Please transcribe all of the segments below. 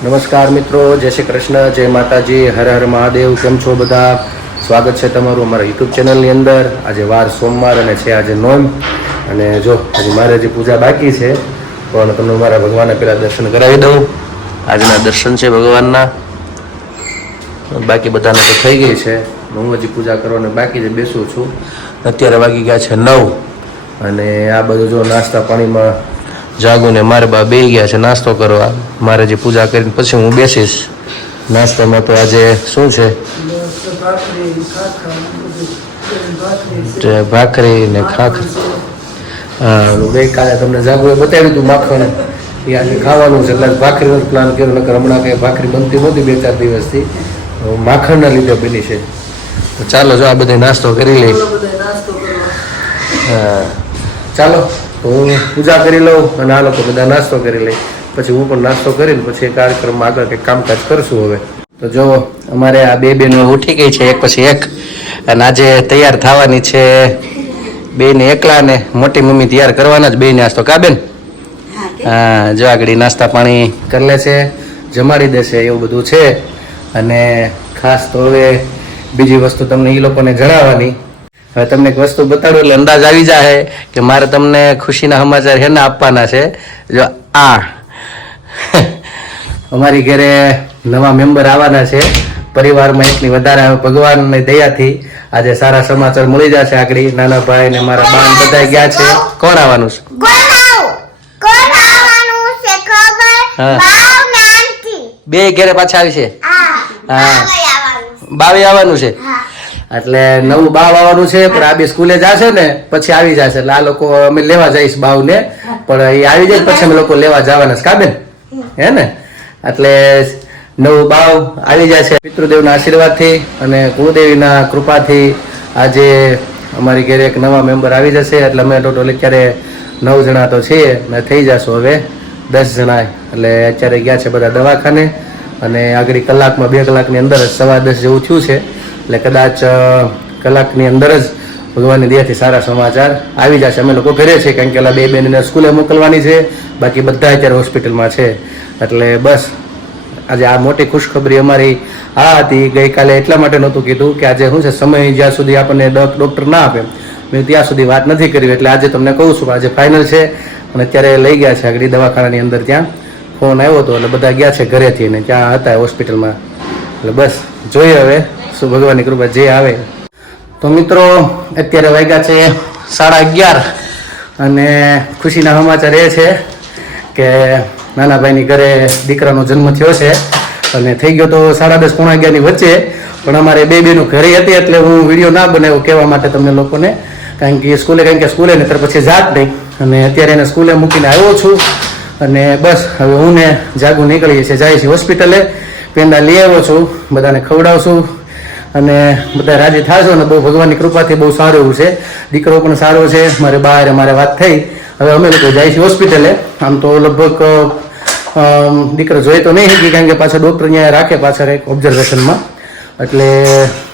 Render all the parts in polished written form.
નમસ્કાર મિત્રો, જય શ્રી કૃષ્ણ, જય માતાજી, હર હર મહાદેવ. કેમ છો બધા? સ્વાગત છે તમારું અમારા યુટ્યુબ ચેનલની અંદર. આજે વાર સોમવાર અને છે આજે નોમ. અને જો હજી મારે જે પૂજા બાકી છે પણ તમને મારા ભગવાનના પહેલાં દર્શન કરાવી દઉં. આજના દર્શન છે ભગવાનના, બાકી બધાને તો થઈ ગઈ છે. હું હજી પૂજા કરવાને બાકી છે, બેસું છું. અત્યારે વાગી ગયા છે 9 અને આ બધું જો નાસ્તા પાણીમાં જાગું ને મારે બા બેસી ગયા છે નાસ્તો કરવા. મારે જે પૂજા કરીને પછી હું બેસીશ. નાસ્તામાં તો આજે શું છે? ભાખરી ને ખાખરી. ગઈકાલે તમને જાગુએ બતાવ્યું હતું માખણ, એ આજે ખાવાનું છે એટલે ભાખરીનો જ પ્લાન કર્યો. નકર હમણાં કંઈ ભાખરી બનતી નહોતી 2-4 દિવસથી, માખણના લીધે બની છે. તો ચાલો જો આ બધે નાસ્તો કરી લઈ. હા ચાલો, તો હું પૂજા કરી લઉં અને આ લોકો બધા નાસ્તો કરી લે. પછી હું પણ નાસ્તો કરીને પછી એ કાર્યક્રમમાં આગળ કંઈક કામકાજ કરશું. હવે તો જો અમારે આ બે બહેનો ઉઠી ગઈ છે એક પછી એક, અને આજે તૈયાર થવાની છે બેને એકલા ને મોટી મમ્મી તૈયાર કરવાના જ બે નાસ્તો. કા બેન? હા જો આગળ નાસ્તા પાણી કરી લે છે, જમાડી દેશે એવું બધું છે. અને ખાસ તો હવે બીજી વસ્તુ તમને એ લોકોને જણાવવાની. હવે તમને એક વસ્તુ બતાડું એટલે અંદાજ આવી જાય કે મારે તમને ખુશીના સમાચાર હેના આપવાના છે. જો આ અમારી ઘરે નવા મેમ્બર આવવાના છે, પરિવારમાં એકની વધારે આવે. ભગવાનની દયાથી આજે સારા સમાચાર મળી જશે. આગળ નાના ભાઈ ને મારા બાન બધા ગયા છે. કોણ આવવાનું છે? બે ઘરે પાછા આવી છે. હા બાવી આવવાનું છે. એટલે નવું બાવ આવવાનું છે, પણ આ બે સ્કૂલે જશે ને પછી આવી જશે. એટલે આ લોકો અમે લેવા જઈશ બાવ ને, પણ એ આવી જાય પછી અમે લોકો લેવા જવાના છે. કા બેન? હે ને? એટલે નવું બાવ આવી જાય છે પિતૃદેવના આશીર્વાદથી અને કુળદેવીના કૃપાથી. આજે અમારી ઘરે એક નવા મેમ્બર આવી જશે. એટલે અમે ટોટલ અત્યારે 9 જણા તો છીએ ને થઈ જશું હવે 10 જણા. એટલે અત્યારે ગયા છે બધા દવાખાને અને આગળ કલાકમાં 2 કલાકની અંદર જ 10:15 જેવું થયું છે. એટલે કદાચ કલાકની અંદર જ ભગવાનની દયાથી સારા સમાચાર આવી જશે. અમે લોકો ઘરે છે કારણ કે બે બેનને સ્કૂલે મોકલવાની છે, બાકી બધા અત્યારે હોસ્પિટલમાં છે. એટલે બસ આજે આ મોટી ખુશખબરી અમારી આ હતી. ગઈકાલે એટલા માટે નહોતું કીધું કે આજે શું છે, સમય જ્યાં સુધી આપણને ડૉક્ટર ના આપે મેં ત્યાં સુધી વાત નથી કરી. એટલે આજે તમને કહું છું આજે ફાઇનલ છે. અને અત્યારે લઈ ગયા છે આગળ દવાખાનાની અંદર. ત્યાં ફોન આવ્યો હતો એટલે બધા ગયા છે ઘરેથી ને ત્યાં હતા હોસ્પિટલમાં. એટલે બસ જોઈએ હવે શું ભગવાનની કૃપા જે આવે. તો મિત્રો અત્યારે વાગ્યા છે 11:30 અને ખુશીના સમાચાર એ છે કે નાના ભાઈની ઘરે દીકરાનો જન્મ થયો છે અને થઈ ગયો તો 10:30 પોણા 11ની વચ્ચે. પણ અમારે બે બેનું ઘરે હતી એટલે હું વિડીયો ના બનાવ્યો કહેવા માટે તમને લોકોને, કારણ કે સ્કૂલે ને ત્યારે પછી જાત નહીં. અને અત્યારે એને સ્કૂલે મૂકીને આવ્યો છું અને બસ હવે હું ને જાગું નીકળીએ છીએ, જાય છે હોસ્પિટલે. પેંડા લઈ આવ્યો છું, બધાને ખવડાવશું અને બધા રાજી થશો. અને બહુ ભગવાનની કૃપાથી બહુ સારું એવું છે. દીકરો પણ સારો છે. મારે બહાર મારે વાત થઈ. હવે અમે લોકો જાય છે હોસ્પિટલે. આમ તો લગભગ દીકરો જોઈ તો નહીં શકી કારણ કે પાછા ડૉક્ટર અહીંયા રાખે પાછળ એક ઓબ્ઝર્વેશનમાં. એટલે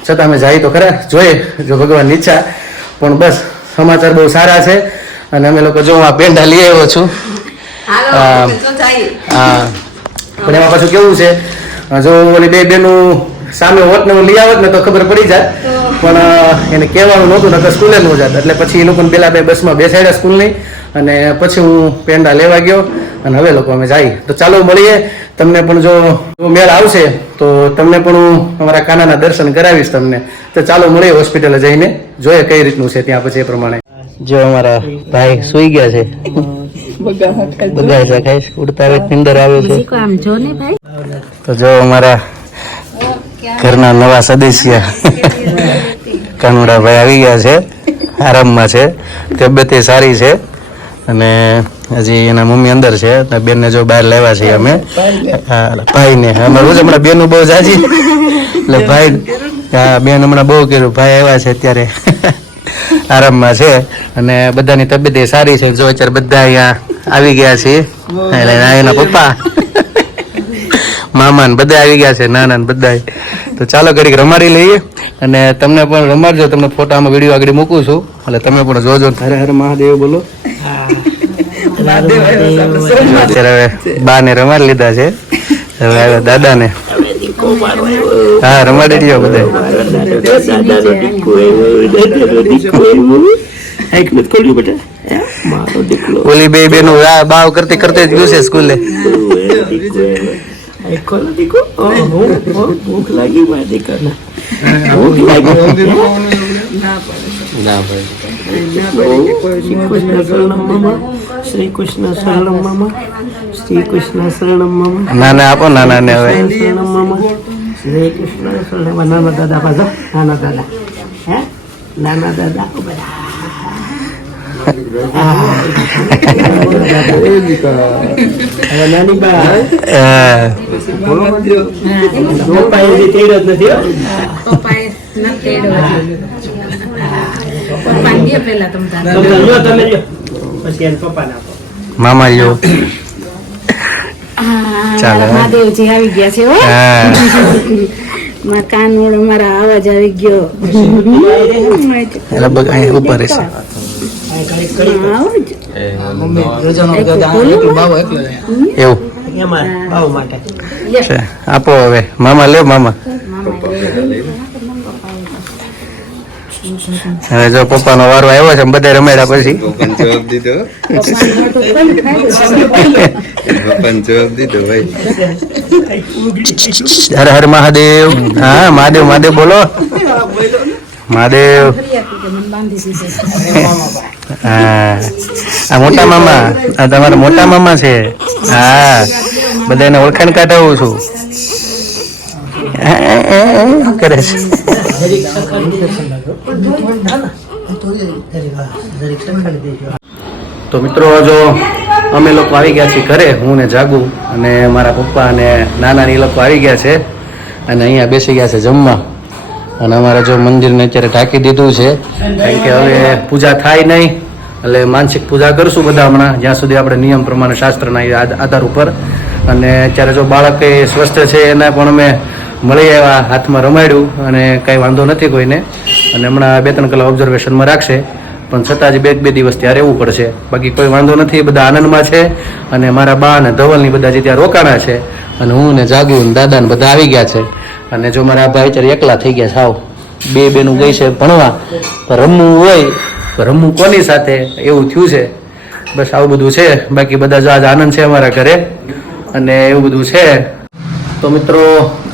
છતાં અમે જાય તો ખરા, જોઈએ જો ભગવાનની ઈચ્છા. પણ બસ સમાચાર બહુ સારા છે. અને અમે લોકો જો આ પેંડા લઈ આવ્યો છું. હા પણ એમાં પાછું કેવું છે, જો ઓલી બે બેનું સામે હોત ને હું લઈ આવત ને તો ખબર પડી જાય, પણ એને કહેવાનું નહોતું નકર સ્કૂલે ન જાત. એટલે પછી એ લોકોને પેલા બે બસમાં બેસાડ્યા સ્કૂલની અને પછી હું પેંડા લેવા ગયો અને હવે લોકો અમે જઈએ. તો ચાલો મળીએ. તમને પણ જો મેળ આવશે તો તમને પણ હું અમારા કાનાના દર્શન કરાવીશ તમને. તો ચાલો મળીએ હોસ્પિટલે જઈને, જોઈએ કઈ રીતનું છે ત્યાં પછી એ પ્રમાણે. જો અમારા ભાઈ સુઈ ગયા છે, બધા ખાઈશ ઉડતા નીંદર આવે છે. તો જો અમારા ઘરના નવા સદસ્ય કાનુડાભાઈ આવી ગયા છે, આરામમાં છે, તબિયત સારી છે. અને હજી એના મમ્મી અંદર છે. બેનને જો બહાર લાવ્યા છીએ અમે, ભાઈને અમારું હમણાં બેનું બહુ જાજી એટલે ભાઈ બેન હમણાં બહુ કર્યું. ભાઈ આવ્યા છે અત્યારે આરામમાં છે અને બધાની તબિયત સારી છે. જો અત્યારે બધા અહીંયા આવી ગયા છે. એના પપ્પા મામા ને બધા આવી ગયા છે, નાના ને બધા. તો ચાલો ઘડીક રમાડી લઈએ અને તમને પણ રમાડજો. તમને ફોટામાં વિડીયો આગળ મૂકું છું એટલે તમે પણ જોજો. હર હર મહાદેવ બોલો. અત્યારે હવે બા ને રમાડી લીધા છે હવે આવ્યા દાદા ને. હા રમાડી રહ્યો બધા. ઓલી બે બેનું બાવ કરતી કરતે જ ગયું છે સ્કૂલે. ભૂખ લાગી મારા દીકરાને. ભૂખ લાગી ના ભાઈ. શ્રી કૃષ્ણ શરણમ મામા, શ્રી કૃષ્ણ શરણમ મામા. નાના આપો નાના ને હવે. શરણમ મામા, શ્રી કૃષ્ણ શરણમ. નાના દાદા પાછા નાના દાદા. હે નાના દાદા નાની બા પપ્પા તેડો જ નથી. મામા લ્યો. ચાલો મહાદેવજી આવી ગયા છે. મારા કાનોડ મારા અવાજ આવી ગયો. લગભગ અહીં ઉપર છે. એવું આપો હવે મામા લ્યો મામા. હવે જો પપ્પાનો વારો આવ્યો છે બધા રમેડા પછી. હર હર મહાદેવ. હા મહાદેવ મહાદેવ બોલો. મહાદેવ. હા આ મોટા મામા. આ તમારા મોટા મામા છે. હા બધાને ઓળખાણ કાઢાવું છું. કરે છે. તો મિત્રો જો અમે લોકો આવી ગયા છીએ ઘરે, હું ને જાગુ અને મારા પપ્પા અને નાના એ લોકો આવી ગયા છે અને અહીંયા બેસી ગયા છે જમવા. અને અમારે જો મંદિરને અત્યારે ઢાંકી દીધું છે કારણ કે હવે પૂજા થાય નહીં, એટલે માનસિક પૂજા કરશું બધા હમણાં જ્યાં સુધી આપણે નિયમ પ્રમાણે શાસ્ત્રના આધાર ઉપર. અને અત્યારે જો બાળક સ્વસ્થ છે એને પણ અમે મળી આવ્યા, હાથમાં રમાડ્યું અને કાંઈ વાંધો નથી કોઈને. અને હમણાં 2-3 કલાક ઓબ્ઝર્વેશનમાં રાખશે, પણ છતાં જ 2 દિવસ ત્યાં રહેવું પડશે. બાકી કોઈ વાંધો નથી, બધા આનંદમાં છે. અને મારા બા અને ધવલની બધા જે ત્યાં રોકાણા છે અને હું ને જાગુ ને દાદા ને બધા આવી ગયા છે. અને જો મારા ભાઈ અત્યારે એકલા થઈ ગયા સાવ. 2 બેનું ગઈ છે ભણવા, પણ રમવું હોય તો રમવું કોની સાથે એવું થયું છે. બસ આવું બધું છે. બાકી બધા જો આજ આનંદ છે અમારા ઘરે અને એવું બધું છે. તો મિત્રો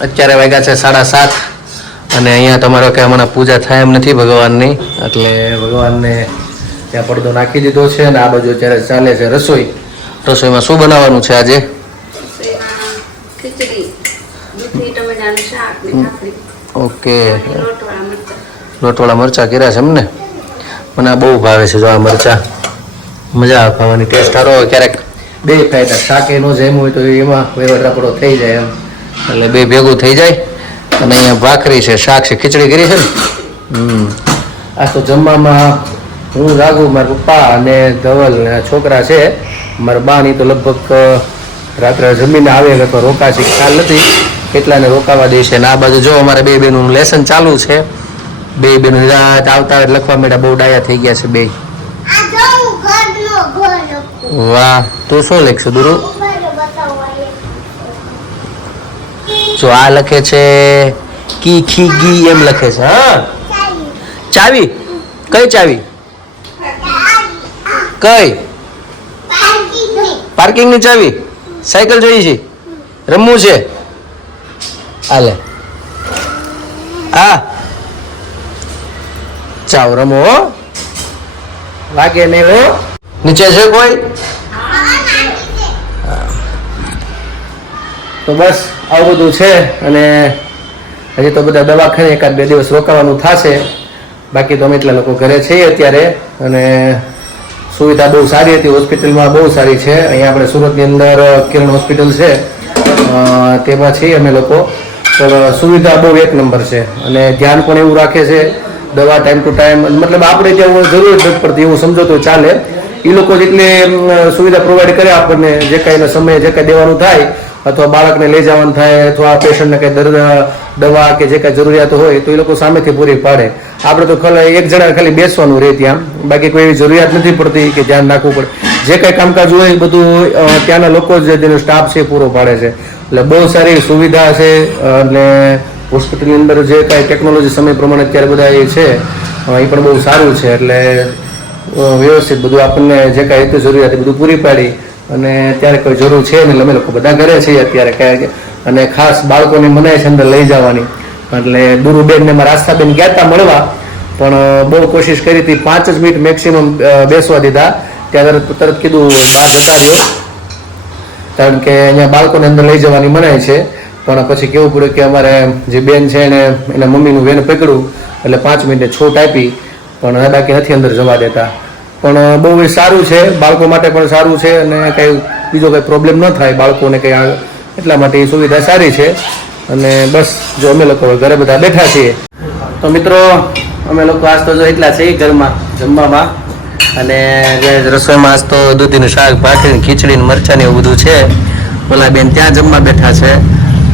અત્યારે વાગ્યા છે 7:30 અને અહીંયા તમારો કે હમણાં પૂજા થાય એમ નથી ભગવાનની, એટલે ભગવાનને ત્યાં પડદો નાખી દીધો છે. અને આ બાજુ અત્યારે ચાલે છે રસોઈ. રસોઈમાં શું બનાવવાનું છે આજે? ઓકે લોટવાળા મરચાં કર્યા છે એમને. મને આ બહુ ભાવે છે જો આ મરચાં, મજા આવે ખાવાની, ટેસ્ટ સારો હોય. ક્યારેક 2 ખાય શાકે ન જેમ હોય તો એમાં વેવડ રાપડો થઈ જાય એમ, એટલે 2 ભેગું થઈ જાય. અને અહીંયા ભાખરી છે, શાક છે, ખીચડી કરી છે ને. આ તો જમવામાં હું જાગું, મારા પપ્પા અને ધવલ છોકરા છે. મારા બાની તો લગભગ રાત્રે જમીને આવે તો રોકાશે, ખ્યાલ નથી કેટલાને રોકાવા દે છે. અને આ બાજુ જો અમારે 2 બેનું લેસન ચાલુ છે. 2 બેનું રાત આવતા લખવા માંડ્યા, બહુ ડાયા થઈ ગયા છે 2. વાહ, તું શું લખશું દુરુ? જો આ લખે છે કી ખી ગી એમ લખે છે. હા ચાવી કઈ ચાવી? કઈ? પાર્કિંગ ની ચાવી. સાયકલ જોઈ છે, રમવું છે. હાલે આ ચાવ રમો, વાગે નહીં હો. નીચે છે કોઈ? તો બસ આવું બધું છે. અને હજી તો બધા દવાખાને 1-2 દિવસ રોકાવાનું થશે. બાકી તો અમે એટલા લોકો ઘરે છીએ અત્યારે. અને સુવિધા બહુ સારી હતી, હોસ્પિટલમાં બહુ સારી છે. અહીંયા આપણે સુરતની અંદર કિરણ હોસ્પિટલ છે તેમાં છીએ અમે લોકો. પણ સુવિધા બહુ 1 નંબર છે અને ધ્યાન પણ એવું રાખે છે. દવા ટાઈમ ટુ ટાઈમ, મતલબ આપણે ત્યાં જરૂર નથી પડતી એવું સમજો તો ચાલે. એ લોકો જેટલી સુવિધા પ્રોવાઈડ કરે આપણને, જે કાંઈ એના સમયે જે કાંઈ દેવાનું થાય અથવા બાળકને લઈ જવાનું થાય અથવા પેશન્ટને કંઈ દવા કે જે કાંઈ જરૂરિયાતો હોય તો એ લોકો સામેથી પૂરી પાડે. આપણે તો ખાલી 1 જણા ખાલી બેસવાનું રહે ત્યાં, બાકી કોઈ એવી જરૂરિયાત નથી પડતી કે ધ્યાન રાખવું પડે. જે કાંઈ કામકાજ હોય બધું ત્યાંના લોકો જ જેનો સ્ટાફ છે પૂરો પાડે છે. એટલે બહુ સારી સુવિધા છે. અને હોસ્પિટલની અંદર જે કાંઈ ટેકનોલોજી સમય પ્રમાણે અત્યારે બધા એ છે એ પણ બહુ સારું છે. એટલે વ્યવસ્થિત બધું આપણને જે કાંઈ રીતે જરૂરિયાત એ બધું પૂરી પાડી. અને અત્યારે કોઈ જરૂર છે નહીં, અમે લોકો બધા ઘરે છીએ અત્યારે કાંઈ. અને ખાસ બાળકોને મનાય છે અંદર લઈ જવાની. એટલે દુરુબેન ને મારા આસ્થાબેન ગયા હતા મળવા, પણ બહુ કોશિશ કરી હતી. 5 જ મિનિટ મેક્સિમમ બેસવા દીધા. ત્યાં તરત કીધું બહાર જતા રહ્યો, કારણ કે અહીંયા બાળકોને અંદર લઈ જવાની મનાય છે. પણ પછી કેવું પડ્યું કે અમારે જે બેન છે એને એના મમ્મીનું વેન પકડ્યું, એટલે 5 મિનિટે છૂટ આપી, પણ બાકી નથી અંદર જવા દેતા. પણ બહુ સારું છે, બાળકો માટે પણ સારું છે. અને કંઈ બીજો કંઈ પ્રોબ્લેમ ન થાય બાળકોને કંઈ, એટલા માટે એ સુવિધા સારી છે. અને બસ જો અમે લોકો ઘરે બધા બેઠા છીએ. તો મિત્રો અમે લોકો આજ તો જો એટલા છે ઘરમાં જમવામાં. અને રસોઈમાં આજ તો દૂધીનું શાક, ભાખરી, ખીચડી, મરચાં એવું બધું છે. ઓલા બેન ત્યાં જમવા બેઠા છે.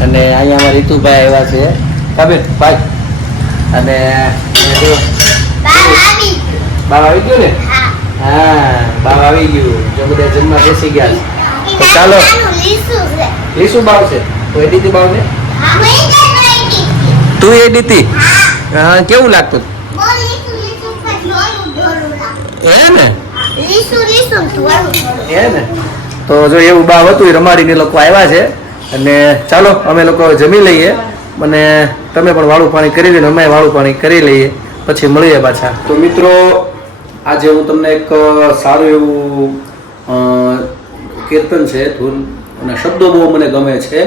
અને અહીંયા અમારા રીતુભાઈ આવ્યા છે, કાબેન ભાઈ. અને બાવ આવી ગયું ને? હા, બાવ આવી ગયું. જો બધા જમવા બેસી ગયા છે. તો ચાલો. લીસુ બાવ છે તો એડીતી બાવ ને તું એડીતી. હા, કેવું લાગતું હે ને? હે ને? તો જો એવું બાવ હતું, રમાડીને લોકો આવ્યા છે. અને ચાલો અમે લોકો જમી લઈએ, અને તમે પણ વાળું પાણી કરી લઈને અમે વાળું પાણી કરી લઈએ, પછી મળીએ પાછા. તો મિત્રો આજે હું તમને એક સારું એવું કીર્તન છે, ધૂન અને શબ્દો બહુ મને ગમે છે,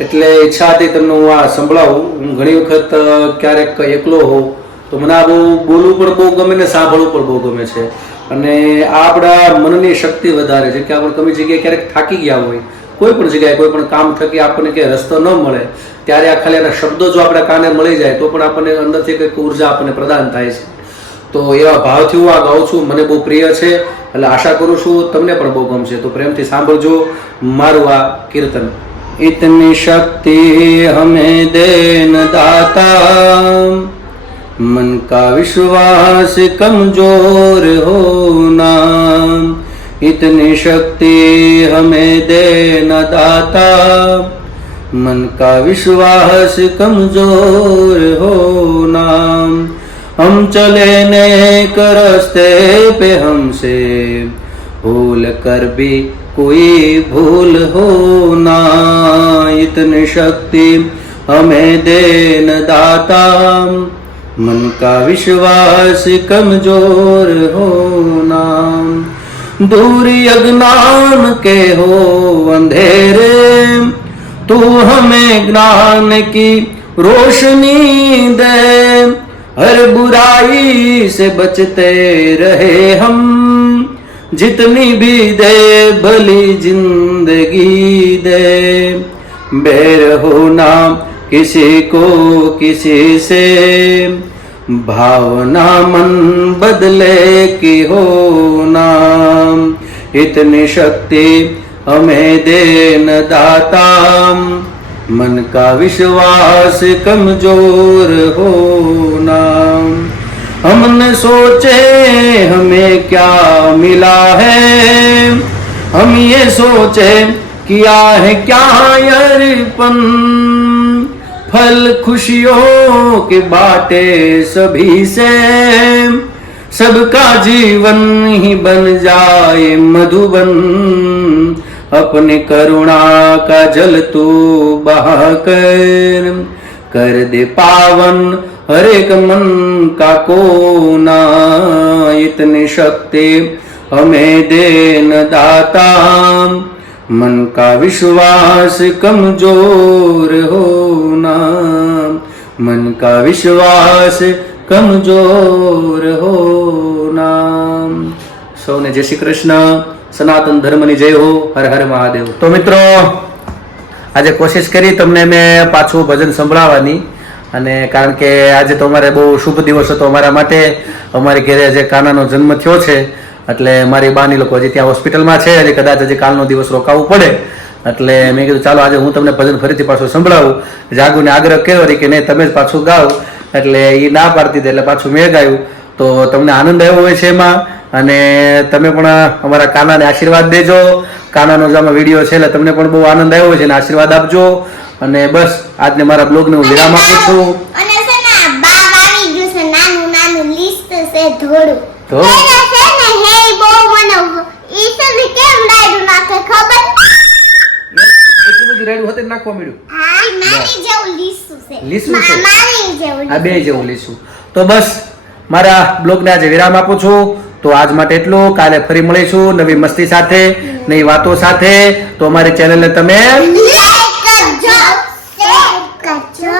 એટલે ઈચ્છા હતી તમને હું આ સંભળાવું. હું ઘણી વખત ક્યારેક એકલો હોઉં તો મને આ બહુ બોલવું પણ બહુ ગમે ને સાંભળવું પણ બહુ ગમે છે. અને આ આપણા મનની શક્તિ વધારે છે. કે આપણે કમી જગ્યાએ ક્યારેક થાકી ગયા હોય, કોઈ પણ જગ્યાએ કોઈ પણ કામ થકી આપણને ક્યાંય રસ્તો ન મળે, ત્યારે આ ખાલી એના શબ્દો જો આપણા કાને મળી જાય તો પણ આપણને અંદરથી કંઈક ઉર્જા આપણને પ્રદાન થાય છે. તો એવા ભાવથી હું આ ગાઉં છું, મને બહુ પ્રિય છે. એટલે આશા કરું છું તમને પણ બહુ ગમશે. તો પ્રેમથી સાંભળજો મારું આ કીર્તન. इतनी शक्ति हमें देन दाता, मन का विश्वास कमजोर होना. इतनी शक्ति हमें देना दाता, मन का विश्वास कमजोर होना. हम चले नेक रास्ते पे हमसे भूल कर भी कोई भूल होना. इतनी शक्ति हमें देन दाता, मन का विश्वास कमजोर होना. दूर अज्ञान के हो अंधेरे, तू हमें ज्ञान की रोशनी दे. हर बुराई से बचते रहे हम, जितनी भी दे भली जिंदगी दे. बैर होना किसी को किसी से, भावना मन बदले की होना. इतनी शक्ति हमें देन दाता, मन का विश्वास कमजोर होना. हमने सोचे हमें क्या मिला है, हम ये सोचे किया है क्या अर्पण. फल खुशियों के बाटे सभी से, सबका जीवन ही बन जाए मधुबन. अपनी करुणा का जल तू बहा कर दे पावन हर एक मन का कोना. इतनी शक्ति हमें देन दाता, मन का विश्वास कमजोर होना. मन का विश्वास कमजोर होना. સૌને જય શ્રી કૃષ્ણ. સનાતન ધર્મની જય હો. હર હર મહાદેવ. તો મિત્રો આજે કોશિશ કરી તમને મેં પાછું ભજન સંભળાવવાની, અને કારણ કે આજે તો અમારે બહુ શુભ દિવસ હતો અમારા માટે. અમારી ઘરે જે કાનાનો જન્મ થયો છે, એટલે મારી બાની લોકો હજી ત્યાં હોસ્પિટલમાં છે, હજી કદાચ હજી કાલનો દિવસ રોકાવું પડે. એટલે મેં કીધું ચાલો આજે હું તમને ભજન ફરીથી પાછું સંભળાવું. જાગુને આગ્રહ કર્યો કે નહીં તમે જ પાછું ગાઓ, એટલે એ ના પાડતી હતી, એટલે પાછું મેં ગાયું. તો તમને આનંદ આવ્યો હોય છે એમાં, અને તમે પણ અમારા કાનાને આશીર્વાદ દેજો. કાનાનો જે આમાં વિડીયો છે એટલે તમને પણ બહુ આનંદ આવ્યો છે અને આશીર્વાદ આપજો. અને બસ આજને મારા બ્લોગને હું વિરામ આપું છું. અને છે ને બાપ આવી ગયું છે, નાનું નાનું લિસ્ટ છે ધોળું. તો? એને છે ને હે બહુ મને ઈ છે ને કેમ ડાયરું નાખે ખબર? એટલું બધું રેડું હતું નાખવા મળ્યું. હા, નાની જેવું લીસું છે. લીસું છે? નાની જેવું આ બે જેવું લીશું. તો બસ મારા બ્લોગને આજે વિરામ આપું છું. તો આજ માટે એટલું. કાલે ફરી મળીશું નવી મસ્તી સાથે, નવી વાતો સાથે. તો અમારી ચેનલને તમે લાઈક કરજો, શેર કરજો,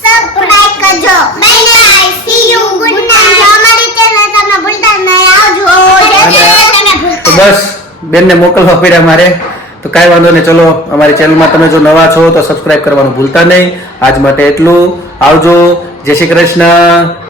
સબસ્ક્રાઇબ કરજો. Bye bye, C you, good night. અમારી ચેનલ તમે ભૂલતા નહીં, આવજો. જય શ્રી કૃષ્ણ. તો ભૂલતા બસ બેનને મોકલવા પડ્યા મારે. તો કાંઈ વાંધો નહીં. ચલો અમારી ચેનલમાં તમે જો નવા છો તો સબસ્ક્રાઇબ કરવાનું ભૂલતા નહીં. આજ માટે એટલું. આવજો. જય શ્રી કૃષ્ણ.